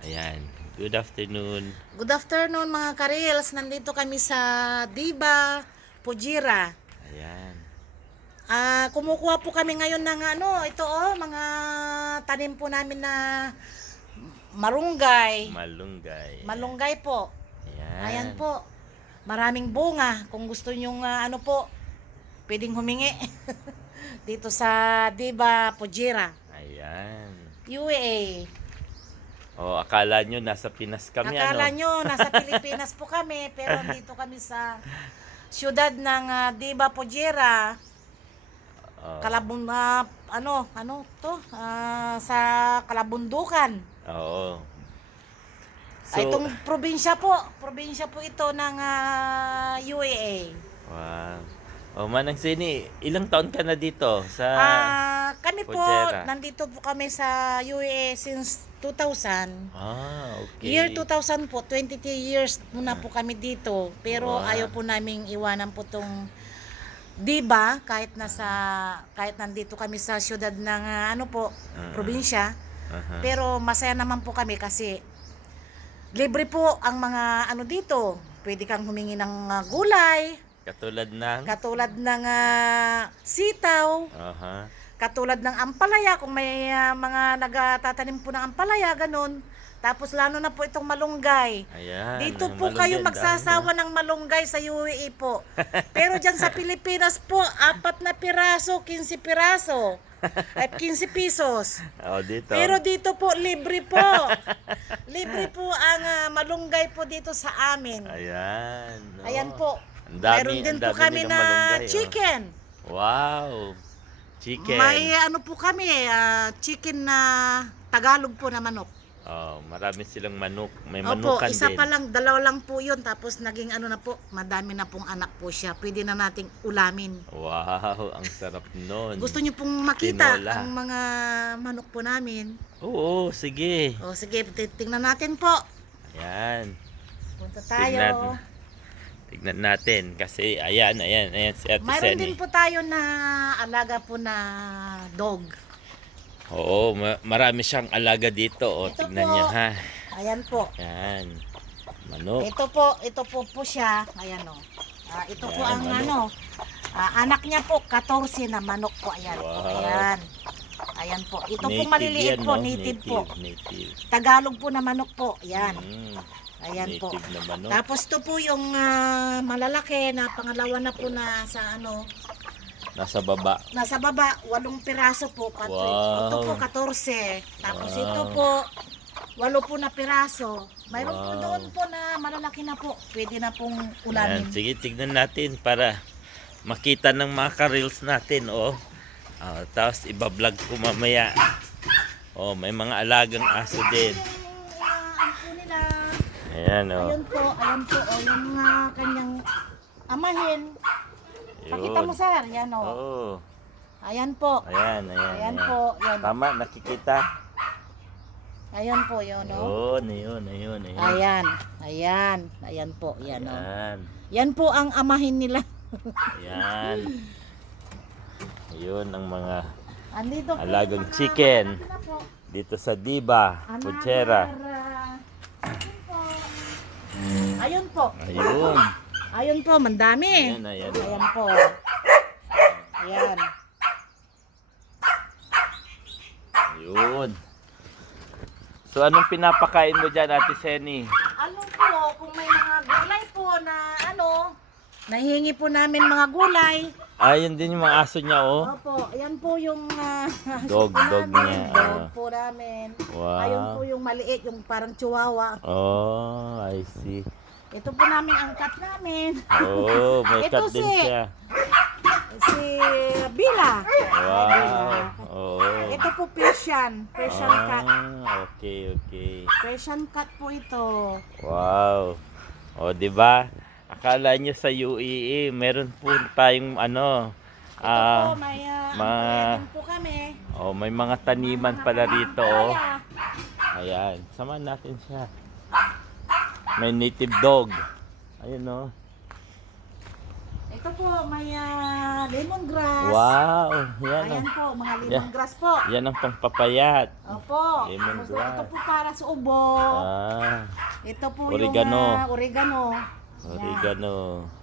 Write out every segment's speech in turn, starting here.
Ayan. Good afternoon. Good afternoon mga karils. Nandito kami sa Diba, Pujira. Ayan. Kumukuha po kami ngayon ng mga tanim po namin na marunggay. Malunggay. Malunggay po. Ayan Ayan. po. Maraming bunga. Kung gusto nyong pwedeng humingi. Dito sa Diba, Pujira. Ayan. UAE. Oh, akala nyo nasa Pinas kami Akala ano? nyo, nasa Pilipinas po kami, pero dito kami sa siyudad ng Diba, Pujira, Oh. Kalabun, sa Kalabundukan. Oo. Itong probinsya po ito ng UAE. Wow. Oh, Manang Sini, ilang taon ka na dito sa Kami po, Pujera? nandito po kami sa UAE since 2000. Okay. Year 2000 po, 23 years muna po kami dito. Pero Wow. ayaw po naming iwanan po tong Diba, kahit nandito kami sa siyudad ng probinsya. Uh-huh. Pero masaya naman po kami kasi libre po ang mga dito. Pwede kang humingi ng gulay, katulad ng sitaw, Uh-huh. katulad ng ampalaya, kung may mga nagtatanim po ng ampalaya, ganun. Tapos lalo na po itong malunggay. Ayan. Dito ang po kayo malunggay, magsasawa ng malunggay sa UAE po. Pero dyan sa Pilipinas po, 4 na piraso, 15 piraso. Ay, 15 pesos. Oh, dito. Pero dito po, libre po. Libre po ang malunggay po dito sa amin. Ayan. Oh. Ayan po. Ang dami, Mayroon din ang po dami kami nilang na malunggay, oh. chicken. Wow. Chicken. May po kami, chicken na Tagalog po na manok. Oh, marami silang manok. May Opo, manukan isa din. pa lang, 2 lang po yun. Tapos naging na po, madami na pong anak po siya. Pwede na nating ulamin. Wow, ang sarap nun. Gusto niyo pong makita Tinola. ang mga manok po namin? Oo, sige. O sige, tingnan natin po. Ayan. Punta tayo. Tignan natin. Kasi, ayan si Ate Mayroon Seni. din po tayo na alaga po na dog. Oo, marami siyang alaga dito. O, Ito tignan po. niyo ha. Ayan po. Ayan. Manok. Ito po siya. Ayan o. Ito po Ayan, ang manok. anak niya po, 14 na manok po. Ayan po. Wow. Ayan. Ayan po. Ito po Native maliliit yan, po, no? native po. Native. Tagalog po na manok po. Ayan. Ayan po. Native na manok. Tapos ito po yung malalaki na pangalawa na po na sa Nasa baba. nasa baba, 8 piraso po. Wow. Ito po 14. Tapos Wow. ito po 8 po na piraso. Mayroon po Wow. doon po na malalaki na po. Pwede na pong Ayan, ulamin. sige, tignan natin para makita ng mga ka-reels natin, oh. Tapos iba-vlog ko mamaya. Oh, may mga alagang aso din. Ano po nila? Ayan, oh. Ayun po, yung kanyang amahin. Pakita mo, sir. Yan o. Oh. Ayan po. Ayan. Ayan po. Yan. Tama, nakikita. Ayan po, yun o. Ayun. Ayan po. Yan o. Ayan. Yan po ang amahin nila. Ayan. Ayun ang mga Andito po alagang yung mga chicken malaki na po. dito sa Diba, Pujera. Ayun po. Ayun. Ayun po, mandami. Ayan. Ayan po. Ayan. Ayun. So anong pinapakain mo dyan, Ate Seni? Ano po, kung may mga gulay po na nahihingi po namin mga gulay. Ayun din yung mga aso niya, oh. Opo, ayan po yung Dog niya. Dog po namin. Wow. Ayun po yung maliit, yung parang chihuahua. Oh, I see. Ito po namin ang cat namin. Oh, may Ito cat din si- siya. Si Bila. Wow. Oh. Ito po Persian cat. Okay. Persian cat po ito. Wow. O, di ba? Akala nyo sa UAE, meron po tayong Ito po, may din po kami. may mga taniman pala rito, oh. Ayan, samahan natin siya. May native dog. Ayun, oh. Ito po, may lemongrass. Wow, yan Ayan ang, po, mga lemongrass po. yan ang pangpapayat. Opo. Lemongrass. Ito po para sa ubo. Ah, Ito po Oregano. yung oregano. oregano.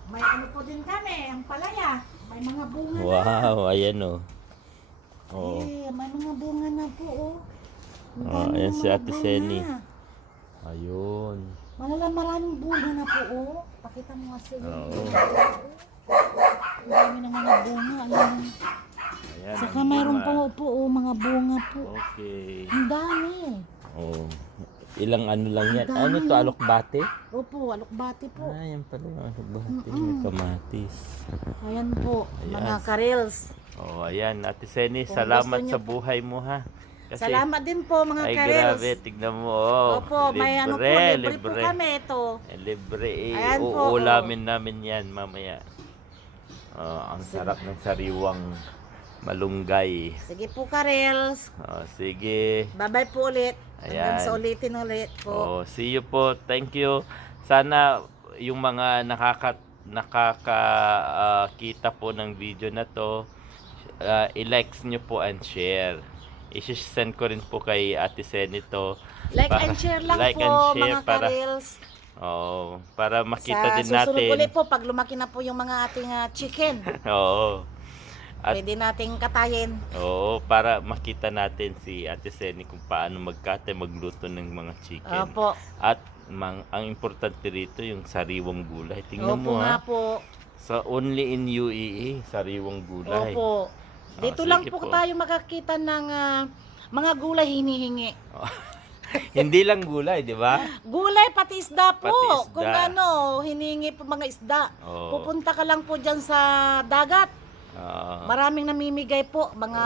May ano po din kami, ang palaya. May mga bunga na. Wow, ayan oh. Oh. May mga bunga na po, oh. Ang Ah, dami ayan ng si mga Ate bunga. Seni. Ayun. Maraming bunga na po, oh. Pakita mo nga sila. Oo. Ang dami ng mga bunga. Ayan. Ayan. Saka ang mayroon bunga. po, oh, mga bunga po. Okay. Ang dami. Oh. Ilang ano lang yan. Ang dami. Ano to, alokbate? Opo, alokbati po. Ah, yan pala yung alokbate. May kamatis. Ayan po, Ayan. mga karels. Oh, ayan. Ate Seni, Kung salamat gusto sa niyo buhay mo ha. Kasi, Salamat din po mga ay karels. grabe, tignan mo. Oh, Opo, may ano po, libre po kami ito. Libre. Ayan po, Uulamin namin yan mamaya. Oh, ang sarap ng sariwang malunggay. Sige po karels. Oh, sige. Bye-bye po ulit. Hanggang Ayan. sa ulitin ulit po. Oh, see you po. Thank you. Sana yung mga nakakakita po ng video na to, i-likes nyo po and share. I-send ko rin po kay Ate Seni to. Like and share lang like po and share mga para- karels. Oh, para makita Sa din susunod natin. ulit po, pag lumaki na po yung mga ating chicken, Oo. At- pwede nating katayin. Oo, para makita natin si Ate Seni kung paano magluto ng mga chicken. Opo. At ang importante rito yung sariwang gulay. Tingnan Opo mo nga ha. po. Sa only in UAE, sariwang gulay. Opo. Dito sige lang po. po tayo makakita ng mga gulay hinihingi. Hindi lang gulay, di ba? Gulay pati isda po. Pati isda. Kung hiningi po mga isda. Oo. Pupunta ka lang po dyan sa dagat. Maraming namimigay po. Mga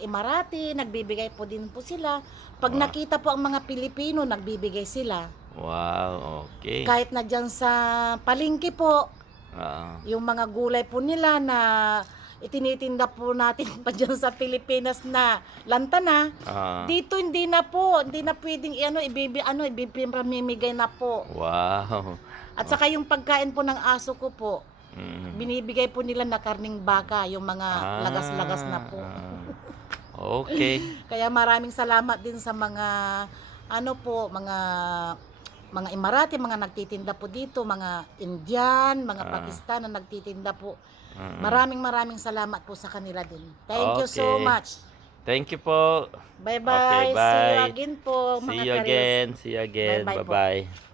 Emirati, nagbibigay po din po sila. Pag Wow. nakita po ang mga Pilipino, nagbibigay sila. Wow, okay. Kahit na dyan sa palengke po, Ah, yung mga gulay po nila na itinitinda po natin pa dyan sa Pilipinas na lantana, ah, dito hindi na pwedeng ibibimigay na po. wow. At saka yung pagkain po ng aso ko po, Mm. binibigay po nila na karning baka, yung mga lagas-lagas na po. Okay. Kaya maraming salamat din sa mga mga Emirati, mga nagtitinda po dito, mga Indian, mga Pakistan na nagtitinda po. Maraming salamat po sa kanila din. Thank you so Okay. much. Thank you po. Bye-bye. Okay, bye. See you again po, mga See you karels. again. See you again. Bye-bye po. Bye-bye.